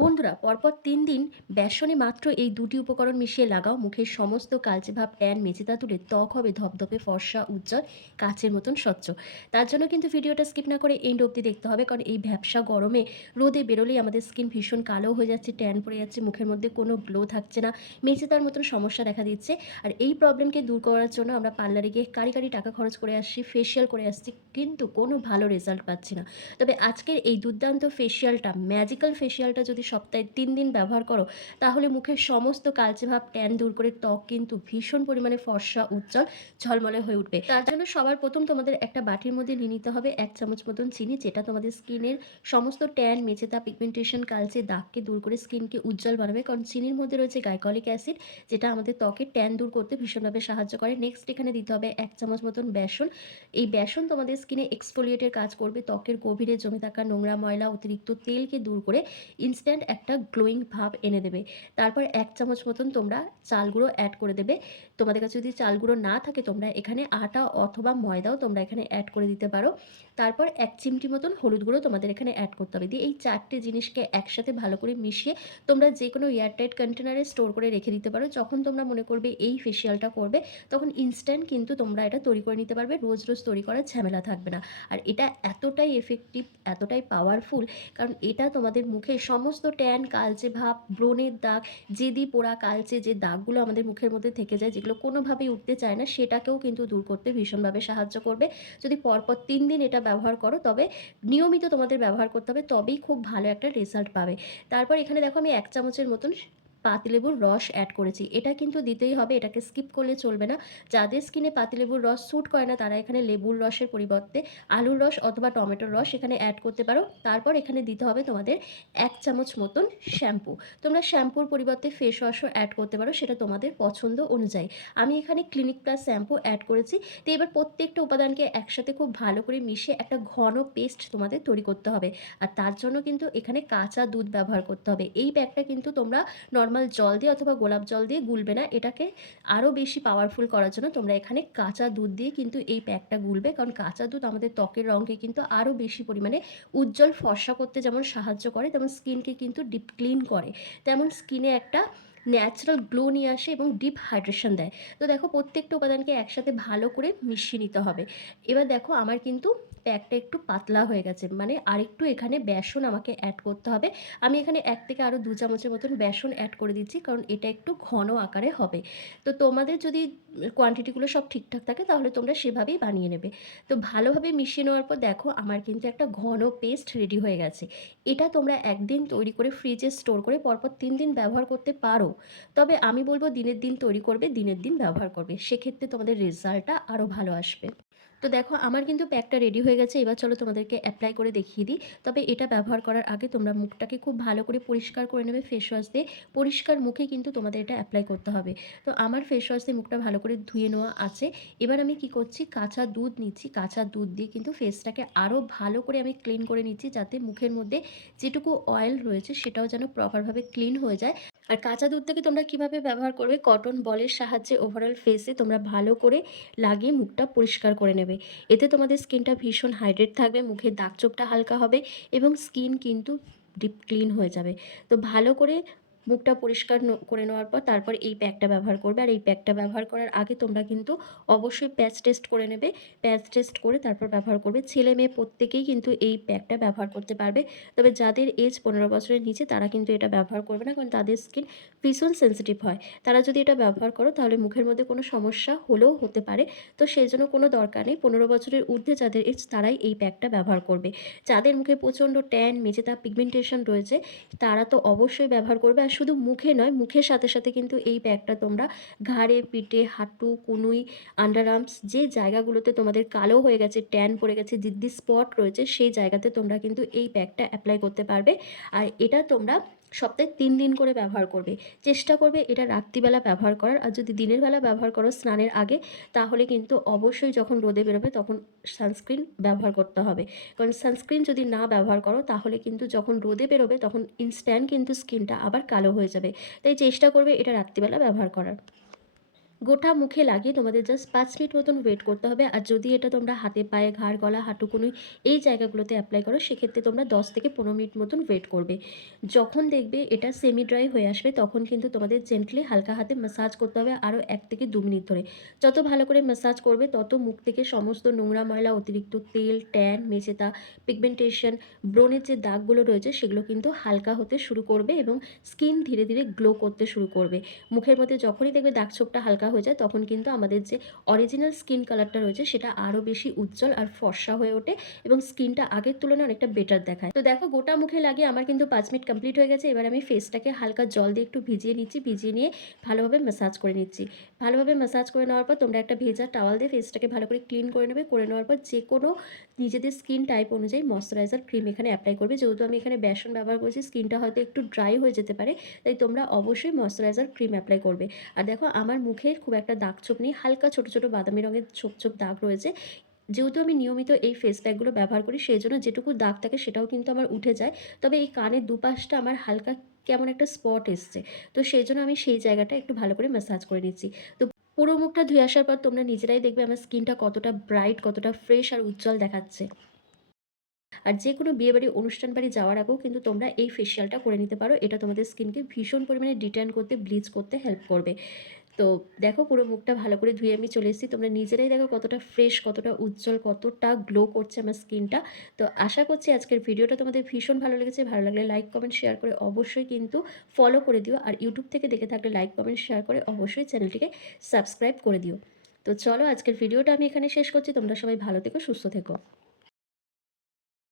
বন্ধুরা, পরপর ৩ দিন বেসনে মাত্র এই দুটি উপকরণ মিশিয়ে লাগাও, মুখের সমস্ত কালচে ভাব, ট্যান, মেচেদা তুলে ত্বক হবে ধপধপে ফর্সা, উজ্জ্বল, কাচের মতন স্বচ্ছ। তার জন্য কিন্তু ভিডিওটা স্কিপ না করে এন্ড অবধি দেখতে হবে, কারণ এই ভ্যাপসা গরমে রোদে বেরোলেই আমাদের স্কিন ভীষণ কালো হয়ে যাচ্ছে, ট্যান পড়ে যাচ্ছে, মুখের মধ্যে কোনো গ্লো থাকছে না, মেচেদার মতন সমস্যা দেখা দিচ্ছে। আর এই প্রবলেমকে দূর করার জন্য আমরা পার্লারে গিয়ে কারি কারি টাকা খরচ করে আসছি, ফেসিয়াল করে আসছি, কিন্তু কোনো ভালো রেজাল্ট পাচ্ছি না। তবে আজকের এই দুর্দান্ত ফেসিয়ালটা, ম্যাজিক্যাল ফেসিয়ালটা যদি সপ্তাহে ৩ দিন ব্যবহার করো, তাহলে মুখের সমস্ত কালচে ভাব, ট্যান দূর করে ত্বক কিন্তু ভীষণ পরিমাণে ফর্সা, উজ্জ্বল, ঝলমলে হয়ে উঠবে। তার জন্য সবার প্রথম তোমাদের একটা বাটির মধ্যে নিয়ে নিতে হবে ১ চামচ মতন চিনি, যেটা তোমাদের স্কিনের সমস্ত ট্যান, মেচেদা, পিগমেন্টেশন, কালচে দাগকে দূর করে স্কিনকে উজ্জ্বল বানাবে। কারণ চিনির মধ্যে রয়েছে গ্লাইকলিক অ্যাসিড, যেটা আমাদের ত্বকের ট্যান দূর করতে ভীষণভাবে সাহায্য করে। নেক্সট এখানে দিতে হবে ১ চামচ মতন বেসন। এই বেসন তোমাদের স্কিনে এক্সফোলিয়েটের কাজ করবে, ত্বকের গভীরে জমে থাকা নোংরা, ময়লা, অতিরিক্ত তেলকে দূর করে ইনস্ট্যান্ট একটা গ্লোয়িং ভাব এনে দেবে। তারপর ১ চামচ মতন তোমরা চাল গুঁড়ো অ্যাড করে দেবে। তোমাদের কাছে যদি চাল গুঁড়ো না থাকে, তোমরা এখানে আটা অথবা ময়দাও তোমরা এখানে অ্যাড করে দিতে পারো। তারপর ১ চিমটি মতন হলুদ গুঁড়ো তোমাদের এখানে অ্যাড করতে হবে। দিয়ে এই ৪টে জিনিসকে একসাথে ভালো করে মিশিয়ে তোমরা যেকোনো এয়ারটাইট কন্টেনারে স্টোর করে রেখে দিতে পারো। যখন তোমরা মনে করবে এই ফেসিয়ালটা করবে, তখন ইনস্ট্যান্ট কিন্তু তোমরা এটা তৈরি করে নিতে পারবে। রোজ রোজ তৈরি করার ঝামেলা থাকবে না। আর এটা এতটাই এফেক্টিভ, এতটাই পাওয়ারফুল, কারণ এটা তোমাদের মুখে সমস্ত ট্যান, কালচে ভাব, ব্রণের দাগ, জেদি পোড়া কালচে যে দাগগুলো আমাদের মুখের মধ্যে থেকে যায়, যেগুলো কোনোভাবেই উঠতে চায় না, সেটাকেও কিন্তু দূর করতে ভীষণভাবে সাহায্য করবে। যদি পরপর ৩ দিন এটা ব্যবহার করো, তবে নিয়মিত তোমাদের ব্যবহার করতে হবে, তবেই খুব ভালো একটা রেজাল্ট পাবে। তারপর এখানে দেখো আমি ১ চামচের মতন পাতিলেবুর রস অ্যাড করেছি। এটা কিন্তু দিতেই হবে, এটাকে স্কিপ করলে চলবে না। যাদের স্কিনে পাতিলেবুর রস স্যুট করে না, তারা এখানে লেবুর রসের পরিবর্তে আলুর রস অথবা টমেটোর রস এখানে অ্যাড করতে পারো। তারপর এখানে দিতে হবে তোমাদের ১ চামচ মতন শ্যাম্পু। তোমরা শ্যাম্পুর পরিবর্তে ফেস ওয়াশও অ্যাড করতে পারো, সেটা তোমাদের পছন্দ অনুযায়ী। আমি এখানে ক্লিনিক প্লাস শ্যাম্পু অ্যাড করেছি। তো এবার প্রত্যেকটা উপাদানকে একসাথে খুব ভালো করে মিশিয়ে একটা ঘন পেস্ট তোমাদের তৈরি করতে হবে। আর তার জন্য কিন্তু এখানে কাঁচা দুধ ব্যবহার করতে হবে। এই প্যাকটা কিন্তু তোমরা নর্মাল জল দিয়ে অথবা গোলাপ জল দিয়ে গুলবে না। এটাকে আরও বেশি পাওয়ারফুল করার জন্য তোমরা এখানে কাঁচা দুধ দিয়ে কিন্তু এই প্যাকটা গুলবে, কারণ কাঁচা দুধ আমাদের ত্বকের রঙকে কিন্তু আরও বেশি পরিমাণে উজ্জ্বল, ফর্সা করতে যেমন সাহায্য করে, তেমন স্কিনকে কিন্তু ডিপ ক্লিন করে, তেমন স্কিনে একটা ন্যাচারাল গ্লো নিয়ে আসে এবং ডিপ হাইড্রেশন দেয়। তো দেখো, প্রত্যেকটা উপাদানকে একসাথে ভালো করে মিশিয়ে নিতে হবে। এবার দেখো, আমার কিন্তু প্যাকটা একটু পাতলা হয়ে গেছে, মানে আরেকটু এখানে বেসন আমাকে অ্যাড করতে হবে। আমি এখানে ১ থেকে আরও ২ চামচের মতন বেসন অ্যাড করে দিচ্ছি, কারণ এটা একটু ঘন আকারে হবে। তো তোমাদের যদি কোয়ান্টিটিগুলো সব ঠিকঠাক থাকে, তাহলে তোমরা সেভাবেই বানিয়ে নেবে। তো ভালোভাবে মিশিয়ে নেওয়ার পর দেখো, আমার কিন্তু একটা ঘন পেস্ট রেডি হয়ে গেছে। এটা তোমরা একদিন তৈরি করে ফ্রিজে স্টোর করে পরপর ৩ দিন ব্যবহার করতে পারো। তবে আমি বলবো দিনের দিন তৈরি করবে, দিনের দিন ব্যবহার করবে, সেক্ষেত্রে তোমাদের রেজাল্টটা আরও ভালো আসবে। তো দেখো, আমার কিন্তু প্যাকটা রেডি হয়ে গেছে। এবার চলো তোমাদেরকে অ্যাপ্লাই করে দেখিয়ে দিই। তবে এটা ব্যবহার করার আগে তোমরা মুখটাকে খুব ভালো করে পরিষ্কার করে নেবে ফেস ওয়াশ দিয়ে। পরিষ্কার মুখে কিন্তু তোমাদের এটা অ্যাপ্লাই করতে হবে। তো আমার ফেস ওয়াশ দিয়ে মুখটা ভালো করে ধুয়ে নেওয়া আছে। এবার আমি কি করছি, কাঁচা দুধ নিচ্ছি। কাঁচা দুধ দিয়ে কিন্তু ফেসটাকে আরও ভালো করে আমি ক্লিন করে নিচ্ছি, যাতে মুখের মধ্যে যেটুকু অয়েল রয়েছে সেটাও যেন প্রপারভাবে ক্লিন হয়ে যায়। আর কাঁচা দুধটাকে তোমরা কিভাবে ব্যবহার করবে, কটন বলের সাহায্যে ওভারঅল ফেসে তোমরা ভালো করে লাগিয়ে মুখটা পরিষ্কার করে নেবে। এতে তোমাদের স্কিনটা ভীষণ হাইড্রেট থাকবে, মুখের দাগছোপটা হালকা হবে এবং স্কিন কিন্তু ডিপ ক্লিন হয়ে যাবে। তো ভালো করে মুখটা পরিষ্কার করে নেওয়ার পর তারপর এই প্যাকটা ব্যবহার করবে। আর এই প্যাকটা ব্যবহার করার আগে তোমরা কিন্তু অবশ্যই প্যাচ টেস্ট করে নেবে। প্যাচ টেস্ট করে তারপর ব্যবহার করবে। ছেলে মেয়ে প্রত্যেকেই কিন্তু এই প্যাকটা ব্যবহার করতে পারবে। তবে যাদের এজ ১৫ বছরের নিচে, তারা কিন্তু এটা ব্যবহার করবে না, কারণ তাদের স্কিন ভীষণ সেনসিটিভ হয়। তারা যদি এটা ব্যবহার করো, তাহলে মুখের মধ্যে কোনো সমস্যা হলেও হতে পারে। তো সেই জন্য কোনো দরকার নেই। ১৫ বছরের ঊর্ধ্বে যাদের এজ, তারাই এই প্যাকটা ব্যবহার করবে। যাদের মুখে প্রচণ্ড ট্যান, মেচেদা, পিগমেন্টেশন রয়েছে, তারা তো অবশ্যই ব্যবহার করবে। আর শুধু মুখে নয়, মুখের সাথে সাথে কিন্তু এই প্যাকটা তোমরা ঘাড়ে, পিঠে, হাঁটু, কনুই, আন্ডার আর্মস, যে জায়গাগুলোতে তোমাদের কালো হয়ে গেছে, ট্যান পড়ে গেছে, জিদ্দি স্পট রয়েছে, সেই জায়গাতে তোমরা কিন্তু এই প্যাকটা অ্যাপ্লাই করতে পারবে। আর এটা তোমরা সপ্তাহে ৩ দিন করে ব্যবহার করবে। চেষ্টা করবে এটা রাত্রিবেলা ব্যবহার করার। আর যদি দিনের বেলা ব্যবহার করো স্নানের আগে, তাহলে কিন্তু অবশ্যই যখন রোদে বেরোবে তখন সানস্ক্রিন ব্যবহার করতে হবে। কারণ সানস্ক্রিন যদি না ব্যবহার করো, তাহলে কিন্তু যখন রোদে বেরোবে তখন ইনস্ট্যান্ট কিন্তু স্কিনটা আবার কালো হয়ে যাবে। তাই চেষ্টা করবে এটা রাত্রিবেলা ব্যবহার করার। গোটা মুখে লাগিয়ে তোমাদের জাস্ট ৫ মিনিট মতন ওয়েট করতে হবে। আর যদি এটা তোমরা হাতে, পায়ে, ঘাড়, গলা, হাঁটু-কনুই এই জায়গাগুলোতে অ্যাপ্লাই করো, সেক্ষেত্রে তোমরা ১০ থেকে ১৫ মিনিট মতন ওয়েট করবে। যখন দেখবে এটা সেমি ড্রাই হয়ে আসবে, তখন কিন্তু তোমাদের জেন্টলি হালকা হাতে ম্যাসাজ করতে হবে আরও ১ থেকে ২ মিনিট ধরে। যত ভালো করে ম্যাসাজ করবে, তত মুখ থেকে সমস্ত নোংরা, ময়লা, অতিরিক্ত তেল, ট্যান, মেচেতা, পিগমেন্টেশন, ব্রণের যে দাগগুলো রয়েছে, সেগুলো কিন্তু হালকা হতে শুরু করবে এবং স্কিন ধীরে ধীরে গ্লো করতে শুরু করবে। মুখের মধ্যে যখনই দেখবে দাগ-ছোপটা হালকা হয়ে যায়, তখন কিন্তু আমাদের যে অরিজিনাল স্কিন কালারটা রয়েছে, সেটা আরও বেশি উজ্জ্বল আর ফর্সা হয়ে ওঠে এবং স্কিনটা আগের তুলনায় অনেকটা বেটার দেখায়। তো দেখো, গোটা মুখে লাগিয়ে আমার কিন্তু ৫ মিনিট কমপ্লিট হয়ে গেছে। এবার আমি ফেসটাকে হালকা জল দিয়ে একটু ভিজিয়ে নিচ্ছি। ভিজিয়ে নিয়ে ভালোভাবে ম্যাসাজ করে নিচ্ছি। ভালোভাবে ম্যাসাজ করে নেওয়ার পর তোমরা একটা ভেজা টাওয়াল দিয়ে ফেসটাকে ভালো করে ক্লিন করে নেবে। করে নেওয়ার পর যেকোনো নিজেদের স্কিন টাইপ অনুযায়ী ময়েশ্চারাইজার ক্রিম এখানে অ্যাপ্লাই করবে। যেহেতু আমি এখানে বেসন ব্যবহার করেছি, স্কিনটা হয়তো একটু ড্রাই হয়ে যেতে পারে, তাই তোমরা অবশ্যই ময়েশ্চারাইজার ক্রিম অ্যাপ্লাই করবে। আর দেখো, আমার মুখে খুব একটা দাগ-ছোপ নেই। হালকা ছোট, ছোট বাদামি রঙের ছোপ, ছোপ দাগ রয়েছে। যেহেতু আমি নিয়মিত এই ফেস প্যাকগুলো ব্যবহার করি, সেজন্য যেটুকু দাগ থাকে সেটাও কিন্তু আমার উঠে যায়। তবে এই কানের দুপাশটা আমার হালকা কেমন একটা স্পট এসছে। তো সেজন্য আমি সেই জায়গাটা একটু ভালো করে ম্যাসাজ করে নিচ্ছি। তো পুরো মুখটা ধুয়ে আসার পর তোমরা নিজেরাই দেখবে আমার স্কিনটা কতটা ব্রাইট, কতটা ফ্রেশ আর উজ্জ্বল দেখাচ্ছে। আর যেকোনো বিয়েবাড়ি, অনুষ্ঠান বাড়ি যাওয়ার আগেও কিন্তু তোমরা এই ফেসিয়ালটা করে নিতে পারো। এটা তোমাদের স্কিনকে ভীষণ পরিমাণে ডিট্যান করতে, ব্লিচ করতে হেল্প করবে। তো দেখো, পুরো মুখটা ভালো করে ধুয়ে আমি চলে এসেছি। তোমরা নিজেরাই দেখো কতটা ফ্রেশ, কতটা উজ্জ্বল, কতটা গ্লো করছে আমার স্কিনটা। তো আশা করছি আজকের ভিডিওটা তোমাদের ভীষণ ভালো লেগেছে। ভালো লাগলে লাইক, কমেন্ট, শেয়ার করে অবশ্যই কিন্তু ফলো করে দিও। আর ইউটিউব থেকে দেখে থাকলে লাইক, কমেন্ট, শেয়ার করে অবশ্যই চ্যানেলটিকে সাবস্ক্রাইব করে দিও। তো চলো, আজকের ভিডিওটা আমি এখানে শেষ করছি। তোমরা সবাই ভালো থেকো, সুস্থ থেকো।